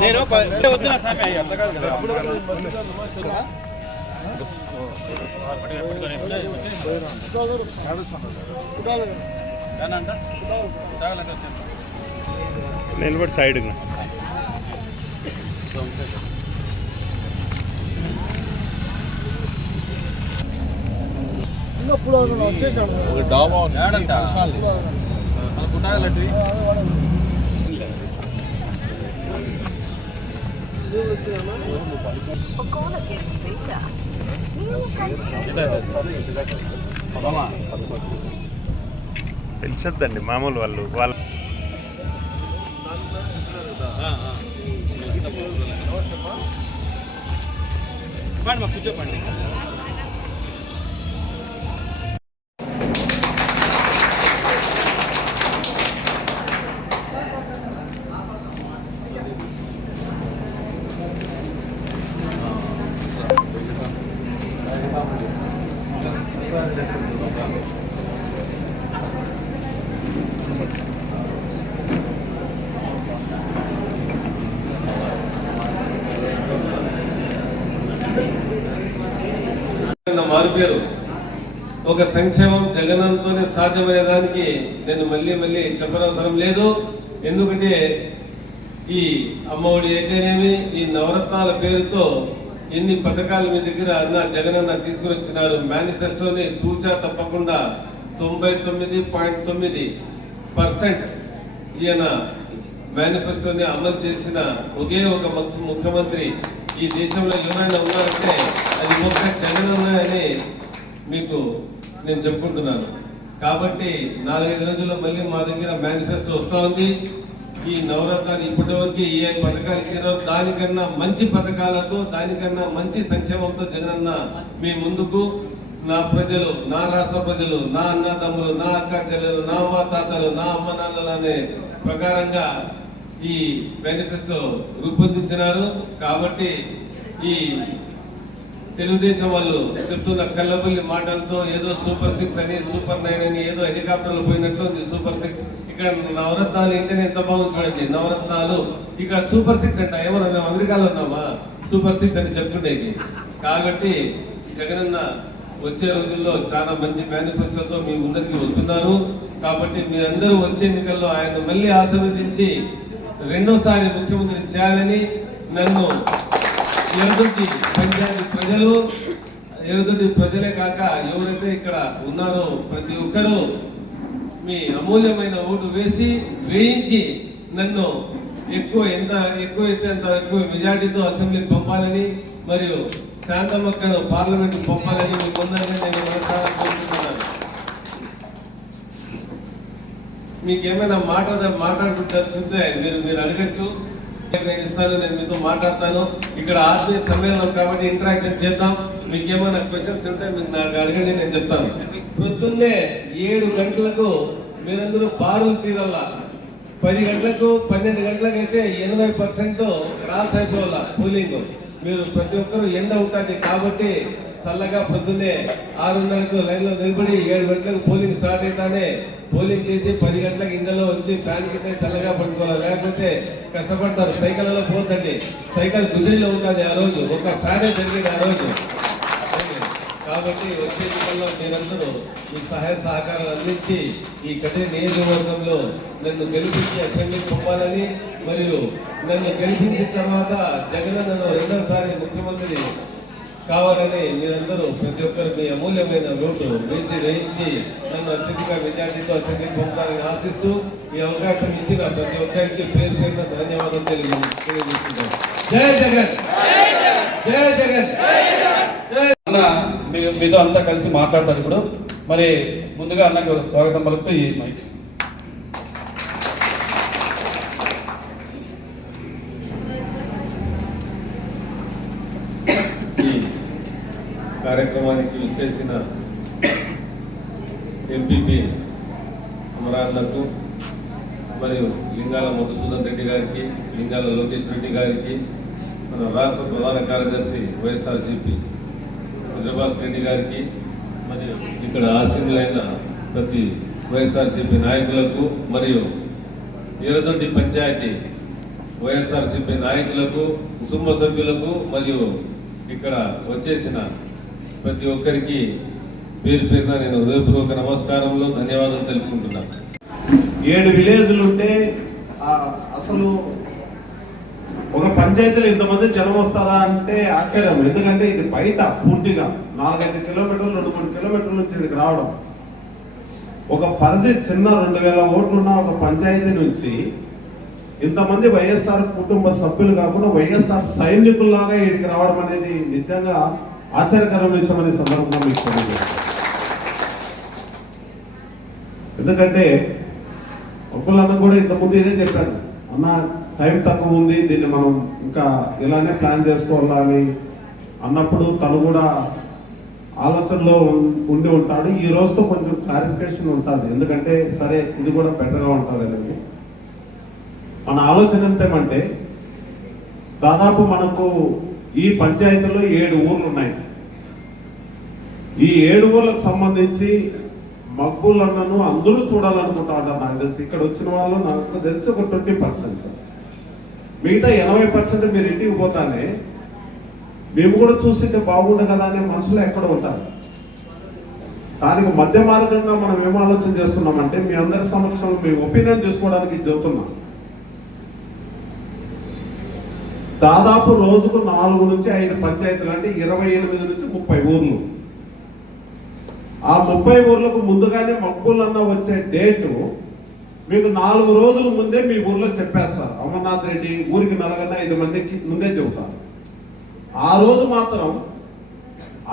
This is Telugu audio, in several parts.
నేను ప- వద్దు నా స్వామి అట్లా కాదు కదా. నిలబడి సైడ్ ఒక డాబా ఉంది ఏడంట? పిలిచొద్దండి మామూలు వాళ్ళు వాళ్ళ చెప్పండి మా కూర్చోపండి నా మారుపేరు ఒక సంక్షేమం జగనంతోనే సాధ్యమయ్యే దానికి నేను మళ్ళీ మళ్ళీ చెప్పనవసరం లేదు. ఎందుకంటే ఈ అమ్మఒడి అయితేనేమి ఈ నవరత్నాల పేరుతో ఎన్ని పథకాలు మీ దగ్గర అన్న జగనన్న తీసుకుని వచ్చినారు మేనిఫెస్టోని చూచా తప్పకుండా తొంభై తొమ్మిది పాయింట్ తొమ్మిది పర్సెంట్ ఈయన మేనిఫెస్టోని అమలు చేసిన ఒకే ఒక ముఖ్యమంత్రి ఈ దేశంలో ఎవరైనా ఉన్నారంటే అది ఒక్క జగనన్న అని మీకు నేను చెప్పుకుంటున్నాను. కాబట్టి నాలుగైదు రోజుల్లో మళ్ళీ మా దగ్గర మేనిఫెస్టో వస్తూ ఉంది. ఈ నవరత్నాలు ఇప్పటివరకు ఏ పథకాలు ఇచ్చినా దానికన్నా మంచి పథకాలతో దానికన్నా మంచి సంక్షేమంతో జగనన్న మీ ముందుకు. నా ప్రజలు నా రాష్ట్ర ప్రజలు నా అన్నదమ్ములు నా అక్క చెల్లెలు నా అమ్మ తాతలు నా అమ్మ నాన్నలు అనే ప్రకారంగా ఈ మేనిఫెస్టో రూపొందించినారు. కాబట్టి ఈ తెలుగుదేశం వాళ్ళు చెప్తున్న కల్లబుల్లి మాటలతో ఏదో సూపర్ సిక్స్ అని సూపర్ నైన్ అని ఏదో హెలికాప్టర్లు పోయినట్లు ఉంది సూపర్ సిక్స్. ఇక్కడ నవరత్నాలు ఏంటనే ఎంత బాగుంది చూడండి నవరత్నాలు. ఇక్కడ సూపర్ సిక్స్ అంట ఏమన్నా మేము అమెరికాలో ఉన్నామా? సూపర్ సిక్స్ అని చెప్తుండేది. కాబట్టి జగనన్న వచ్చే రోజుల్లో చాలా మంచి మేనిఫెస్టోతో మీ ముందరికి వస్తున్నారు. కాబట్టి మీరందరూ వచ్చే ఎన్నికల్లో ఆయన మళ్ళీ ఆశీర్వదించి రెండోసారి ముఖ్యమంత్రి చేయాలని నన్ను ఎరుదొడ్డి పంచాయతీ ప్రజలు ఏదో ప్రజలే కాక ఎవరైతే ఇక్కడ ఉన్నారో ప్రతి ఒక్కరూ మీ అమూల్యమైన ఓటు వేసి వేయించి నన్ను ఎక్కువ ఎంత ఎక్కువ అయితే అంత ఎక్కువ మెజార్టీతో అసెంబ్లీకి పంపాలని మరియు శాంతమక్కను పార్లమెంట్ పంపాలని మీ ముందరగా నేను కోరుకుంటున్నాను. మీకు ఏమైనా మాట్లాడ మాట్లాడుకుంటే మీరు మీరు అడగచ్చు. నేను ఇస్తాను నేను మీతో మాట్లాడతాను. ఇక్కడ ఆత్మీయ సమ్మేళనం కాబట్టి ఇంటరాక్షన్ చేద్దాం. మీకు ఏమైనా క్వశ్చన్స్ ఉంటే మీకు నాకు అడగండి నేను చెప్తాను. పొద్దున్నే ఏడు గంటలకు మీరందరూ బారులు తీరల్లా పది గంటలకు పన్నెండు గంటలకు అయితే ఎనభై పర్సెంట్ క్రాస్ అయిపోవాల పోలింగ్. మీరు ప్రతి ఒక్కరు ఎండ ఉంటుంది కాబట్టి చల్లగా పొద్దున్నే ఆరున్నరకు లైన్లో నిలబడి ఏడు గంటలకు పోలింగ్ స్టార్ట్ అయితేనే పోలింగ్ చేసి పది గంటలకు ఇండలో వచ్చి ఫ్యాన్ కింద చల్లగా పడుకోవాలి. లేకపోతే కష్టపడతారు. సైకిల్లో పోతండి సైకిల్ గుజరీలో ఉంటుంది ఆ రోజు. ఒక ఫ్యానే జరిగింది ఆ రోజు. కాబట్టి వచ్చే ఎన్నికల్లో మీరందరూ ఈ సహాయ సహకారాలు అందించి ఈ కఠిన నియోజకవర్గంలో నన్ను గెలిపించి అసెంబ్లీకి పంపాలని మరియు నన్ను గెలిపించిన తర్వాత జగన్ నన్ను రెండోసారి ముఖ్యమంత్రి కావాలని మీరందరూ ప్రతి ఒక్కరు మీ అమూల్యమైన ఓటు వేసి వేయించి నన్ను అత్యధిక మెజార్టీతో అసెంబ్లీకి పొందాలని ఆశిస్తూ ఈ అవకాశం ఇచ్చిన ప్రతి ఒక్కరికి పేరు పేరున ధన్యవాదాలు తెలియజేస్తున్నాను. జయ జగన్! జయ జగన్! అన్న మీతో అంతా కలిసి మాట్లాడతాడు ఇప్పుడు. మరి ముందుగా అన్నకు స్వాగతం పలుకుతూ ఈ మైక్. కార్యక్రమానికి విచ్చేసిన ఎంపీపీ అమరాన్లకు మరియు లింగాల మధుసూదన్ రెడ్డి గారికి లింగాల లోకేష్ రెడ్డి గారికి మన రాష్ట్ర ప్రధాన కార్యదర్శి వైఎస్ఆర్సీపీ చంద్రబాబు రెడ్డి గారికి మరియు ఇక్కడ ఆశీనులైన ప్రతి వైఎస్ఆర్సీపీ నాయకులకు మరియు ఈరదొడ్డి పంచాయతీ వైఎస్ఆర్సీపీ నాయకులకు కుటుంబ సభ్యులకు మరియు ఇక్కడ వచ్చేసిన ప్రతి ఒక్కరికి పేరు పేరున నేను హృదయపూర్వక నమస్కారంలో ధన్యవాదాలు తెలుపుకుంటున్నాను. ఏడు విలేజ్లు ఉంటే అసలు ఒక పంచాయతీలో ఇంతమంది జనం వస్తారా అంటే ఆశ్చర్యం. ఎందుకంటే ఇది బయట పూర్తిగా నాలుగైదు కిలోమీటర్లు రెండు మూడు కిలోమీటర్ల నుంచి ఇక్కడికి రావడం. ఒక పరిధి చిన్న రెండు వేల ఓట్లున్న ఒక పంచాయతీ నుంచి ఇంతమంది వైఎస్ఆర్ కుటుంబ సభ్యులు కాకుండా వైఎస్ఆర్ సైనికుల్లాగా ఇక్కడికి రావడం అనేది నిజంగా ఆశ్చర్యకరమైన విషయం అనే సందర్భంగా మీకు తెలియజేస్తాను. ఎందుకంటే ఒక్కళ్ళన్న కూడా ఇంతకుముందు ఇదే చెప్పారు. అన్న టైం తక్కువ ఉంది దీన్ని మనం ఇంకా ఇలానే ప్లాన్ చేసుకోవాలని అన్నప్పుడు తను కూడా ఆలోచనలో ఉండి ఉంటాడు. ఈ రోజుతో కొంచెం క్లారిఫికేషన్ ఉంటుంది. ఎందుకంటే సరే ఇది కూడా బెటర్గా ఉంటుంది అనేది. మన ఆలోచన ఎంతేమంటే దాదాపు మనకు ఈ పంచాయతీలో ఏడు ఊర్లు ఉన్నాయి ఈ ఏడు ఊర్లకు సంబంధించి మగ్గులన్నను అందరూ చూడాలనుకుంటా ఉంటారు నాకు తెలిసి. ఇక్కడ వచ్చిన వాళ్ళు నాకు తెలిసి ఒక ట్వంటీ పర్సెంట్. మిగతా ఎనభై పర్సెంట్ మీరు ఇంటికి పోతానే మేము కూడా చూసింటే బాగుండు కదా అనే మనసులో ఎక్కడ ఉంటారు. దానికి మధ్య మార్గంగా మనం ఏం ఆలోచన చేస్తున్నామంటే మీ అందరి సమక్షంలో మీ ఒపీనియన్ తీసుకోవడానికి చెబుతున్నాం దాదాపు రోజుకు నాలుగు నుంచి ఐదు పంచాయతీలు అంటే ఇరవై ఎనిమిది నుంచి ముప్పై ఊర్లు. ఆ ముప్పై ఊర్లకు ముందుగానే మబ్బులన్న వచ్చే డేటు మీకు నాలుగు రోజుల ముందే మీ ఊర్లో చెప్పేస్తారు. అమర్నాథ్ రెడ్డి ఊరికి నలగన్న ఐదు మందికి ముందే చెబుతారు. ఆ రోజు మాత్రం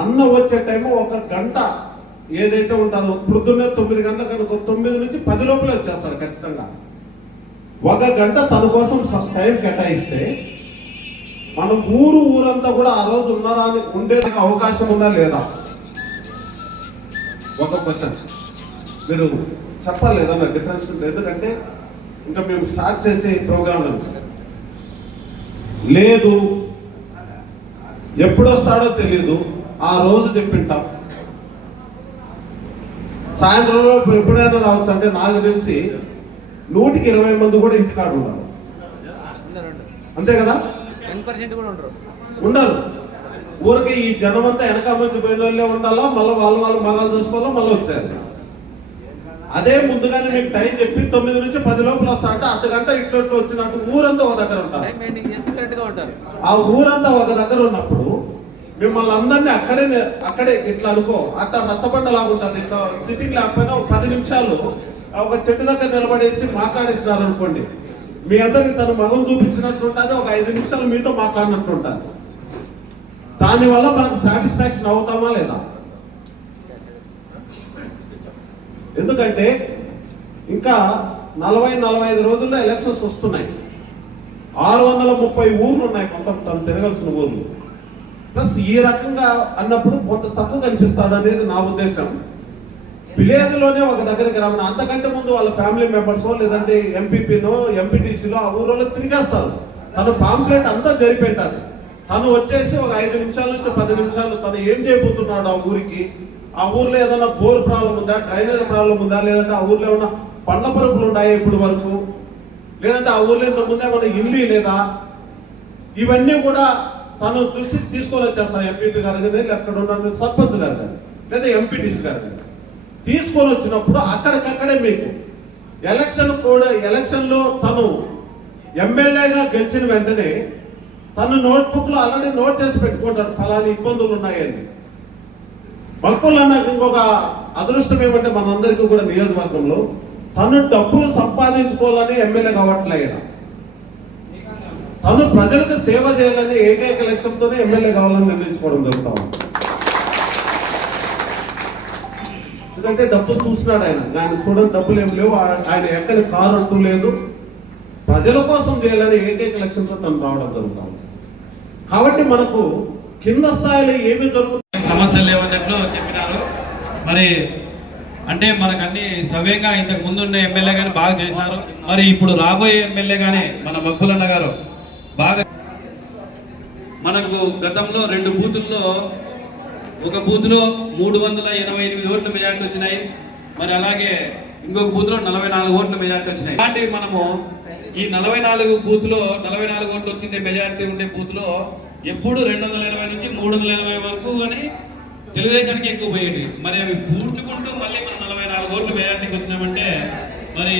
అన్న వచ్చే టైము ఒక గంట ఏదైతే ఉంటుందో పొద్దున్నే తొమ్మిది గంటల కనుక తొమ్మిది నుంచి పది లోపల వచ్చేస్తాడు ఖచ్చితంగా. ఒక గంట తన కోసం టైం కేటాయిస్తే మనం ఊరు ఊరంతా కూడా ఆ రోజు ఉన్నారా అని ఉండేందుకు అవకాశం ఉందా లేదా? ఒక క్వశ్చన్ మీరు చెప్పాలి ఏదన్నా డిఫరెన్స్ ఎందుకంటే ఇంకా మేము స్టార్ట్ చేసే ప్రోగ్రామ్ లేదు. ఎప్పుడు వస్తాడో తెలియదు ఆ రోజు చెప్పింటాం. సాయంత్రంలో ఎప్పుడైనా రావచ్చు. అంటే నాకు తెలిసి నూటికి ఇరవై మంది కూడా ఇంటికాడు ఉండాలి. అంతే కదా? కూడా ఉండరు. ఉండరు ఊరికి ఈ జనం అంతా వెనక మంచి పోయిన వాళ్ళే ఉండాలా? మళ్ళీ వాళ్ళు వాళ్ళు మగాలు చూసుకోవాలా? మళ్ళీ వచ్చారు అదే ముందుగానే మీకు టైం చెప్పి తొమ్మిది నుంచి పది లోపల వస్తా అంటే అర్ధ గంట ఇట్లా వచ్చినట్టు ఊరంతా ఒక దగ్గర ఉంటారు. ఆ ఊరంతా ఒక దగ్గర ఉన్నప్పుడు మిమ్మల్ని అందరినీ అక్కడే అక్కడే ఇట్లా అనుకో అట్లా రచ్చబండ లాగుంటుంది ఇట్లా సిట్టింగ్ లేకపోయినా ఒక పది నిమిషాలు ఒక చెట్టు దగ్గర నిలబడేసి మాట్లాడేసినారు అనుకోండి మీ అందరికి తన మగం చూపించినట్టు ఉంటుంది ఒక ఐదు నిమిషాలు మీతో మాట్లాడినట్టు ఉంటుంది దానివల్ల మనకు సాటిస్ఫాక్షన్ అవుతామా లేదా? ఎందుకంటే ఇంకా నలభై నలభై ఐదు రోజుల్లో ఎలక్షన్స్ వస్తున్నాయి. ఆరు వందల ముప్పై ఊర్లు ఉన్నాయి కొంత తను తిరగాల్సిన ఊర్లు. ప్లస్ ఈ రకంగా అన్నప్పుడు కొంత తక్కువ కనిపిస్తాడు అనేది నా ఉద్దేశం. విలేజ్లోనే ఒక దగ్గరికి రమ్మని. అంతకంటే ముందు వాళ్ళ ఫ్యామిలీ మెంబర్స్ లేదంటే ఎంపీపీనో ఎంపీటీసీలో ఆ ఊరిలో తిరిగేస్తారు. తను పాంప్లెట్ అంతా జరిపోయింటారు తను వచ్చేసి ఒక ఐదు నిమిషాల నుంచి పది నిమిషాలు తను ఏం చేయబోతున్నాడు ఆ ఊరికి? ఆ ఊర్లో ఏదైనా బోర్ ప్రాబ్లం ఉందా? డ్రైనేజ్ ప్రాబ్లం ఉందా? లేదంటే ఆ ఊర్లో ఉన్న పండ్ల పరుపులు ఉన్నాయా ఇప్పుడు వరకు? లేదంటే ఆ ఊర్లో ఇంత ముందే మన ఇల్లు లేదా? ఇవన్నీ కూడా తను దృష్టికి తీసుకొని వచ్చేస్తాను ఎంపీపీ గారు కానీ అక్కడ ఉన్న సర్పంచ్ గారు కానీ లేదా ఎంపీటీసీ గారు కానీ తీసుకొని వచ్చినప్పుడు అక్కడికక్కడే మీకు ఎలక్షన్ కూడా ఎలక్షన్లో తను ఎమ్మెల్యేగా గెలిచిన వెంటనే తను నోట్బుక్లో అలానే ఆల్రెడీ నోట్ చేసి పెట్టుకుంటాడు ఫలాని ఇబ్బందులు ఉన్నాయని మక్కుల్లో నాకు ఇంకొక అదృష్టం ఏమంటే మనందరికీ కూడా నియోజకవర్గంలో తను డబ్బులు సంపాదించుకోవాలని ఎమ్మెల్యే కావట్లేదు తను ప్రజలకు సేవ చేయాలని ఏకైక లక్ష్యంతోనే ఎమ్మెల్యే కావాలని నిర్ణయించుకోవడం జరుగుతా ఉంది. ఎందుకంటే డబ్బులు చూసినాడు ఆయన. ఆయన చూడని డబ్బులు ఏం లేవు. ఆయన ఎక్కడ కారు అంటూ లేదు. ప్రజల కోసం చేయాలని ఏకైక లక్ష్యంతో తను రావడం జరుగుతా కాబట్టి మనకు కింద స్థాయిలో ఏమి జరుగుతుంది? సమస్యలు లేవన్నట్లు చెప్పినారు. మరి అంటే మనకు అన్ని సవ్యంగా ఇంతకు ముందు ఉన్న ఎమ్మెల్యే గాని బాగా చేసినారు. మరి ఇప్పుడు రాబోయే ఎమ్మెల్యే కానీ మన మబ్బులన్న గారు బాగా మనకు గతంలో రెండు బూతుల్లో ఒక బూత్లో మూడు వందల ఎనభై ఎనిమిది ఓట్ల మెజార్టీ వచ్చినాయి. మరి అలాగే ఇంకొక బూత్లో నలభై నాలుగు ఓట్ల మెజార్టీ వచ్చినాయి. అలాంటివి మనము ఈ నలభై నాలుగు బూత్లో నలభై నాలుగు ఓట్లు వచ్చింది మెజారిటీ ఉండే బూత్లో ఎప్పుడు రెండు వందల ఎనభై నుంచి మూడు వందల ఎనభై వరకు అని తెలుగుదేశానికి ఎక్కువ పోయేది మరి అవి పూడ్చుకుంటూ మళ్ళీ మనం నలభై నాలుగు ఓట్లు మెజార్టీకి వచ్చినామంటే మరి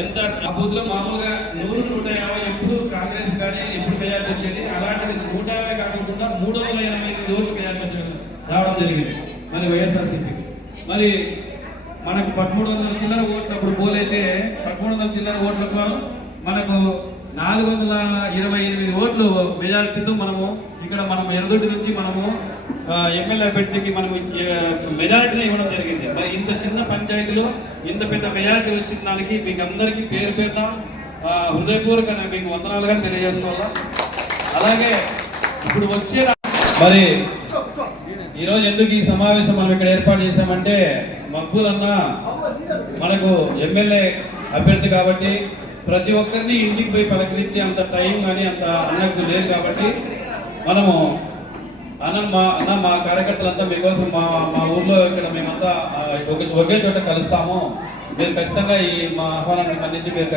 ఎంత ఆ బూత్లో మామూలుగా నూరు నూట యాభై ఎప్పుడు కాంగ్రెస్ కానీ ఎప్పుడు మెజార్టీ వచ్చేది? అలాంటిది నూట యాభై కాకుండా మూడు వందల ఎనభై ఎనిమిది ఓట్లు మెజార్టీ వచ్చేది రావడం జరిగింది. మరి వైఎస్ఆర్సీపీ. మరి మనకు పదమూడు వందల చిల్లర ఓట్లు అప్పుడు పోలైతే పదమూడు వందల చిల్లర ఓట్లకు మనకు నాలుగు వందల ఇరవై ఎనిమిది ఓట్లు మెజారిటీతో మనము ఇక్కడ మనం ఎరదొడ్డి నుంచి మనము ఎమ్మెల్యే అభ్యర్థికి మనం మెజారిటీనే మెజారిటీని ఇవ్వడం జరిగింది. మరి ఇంత చిన్న పంచాయతీలో ఇంత పెద్ద మెజారిటీ వచ్చిన దానికి మీకు అందరికీ పేరు పేరున హృదయపూర్వక మీకు వందనాలుగా తెలియజేసుకోవాలా? అలాగే ఇప్పుడు వచ్చే మరి ఈరోజు ఎందుకు ఈ సమావేశం మనం ఇక్కడ ఏర్పాటు చేశామంటే మక్బూల్ అన్న మనకు ఎమ్మెల్యే అభ్యర్థి కాబట్టి ప్రతి ఒక్కరిని ఇంటికి పోయి పలకరించే అంత టైం కానీ అంత అన్నకు లేదు కాబట్టి మనము అన్న మా అన్న మా కార్యకర్తలంతా మీకోసం మా మా ఊర్లో ఇక్కడ మేమంతా ఒక ఒకే చోట కలుస్తాము. మీరు ఖచ్చితంగా ఈ మా ఆహ్వానాన్ని మన్నించి మీరు